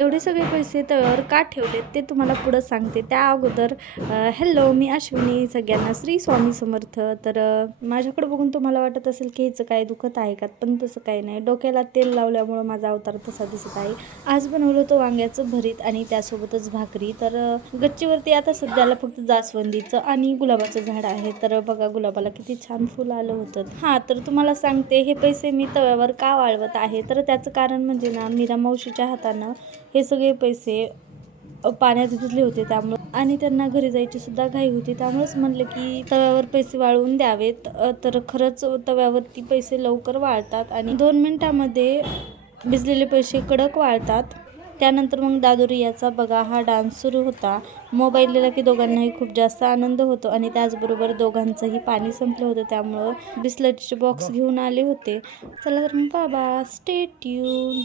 एवढे सगळे पैसे तव्यावर का ठेवलेत ते तुम्हाला पुढं सांगते. त्या अगोदर हॅलो, मी अश्विनी. सगळ्यांना श्री स्वामी समर्थ. तर माझ्याकडे बघून तुम्हाला वाटत असेल की हिचं काय दुखत आहे का? पण तसं काही नाही. डोक्याला तेल लावल्यामुळं माझा अवतार तसा दिसत आहे. आज बनवलं होतं वांग्याचं भरीत आणि त्यासोबतच भाकरी. तर गच्चीवरती आता सध्याला फक्त जास्वंदीचं आणि गुलाबाचं झाड आहे. तर बघा गुलाबाला किती छान फुलं आलं होतं. हां, तर तुम्हाला सांगते हे पैसे मी तव्यावर का वाळवत आहे. तर त्याचं कारण म्हणजे ना, मीरा मावशीच्या हातानं हे सगळे पैसे पाण्यात भिजले होते त्यामुळं, आणि त्यांना घरी जायची सुद्धा घाई होती. त्यामुळेच म्हणलं की तव्यावर पैसे वाळवून द्यावेत. तर खरंच तव्यावरती पैसे लवकर वाळतात आणि 2 मिनिटामध्ये भिजलेले पैसे कडक वाळतात. त्यानंतर मग दादुरियाचा बघा हा डान्स सुरू होता. मोबाईल दिला की दोघांनाही खूप जास्त आनंद होतो आणि त्याचबरोबर दोघांचंही पाणी संपलं होतं, त्यामुळं बिस्लरीचे बॉक्स घेऊन आले होते. चला तर मग बाबा, स्टे ट्यून.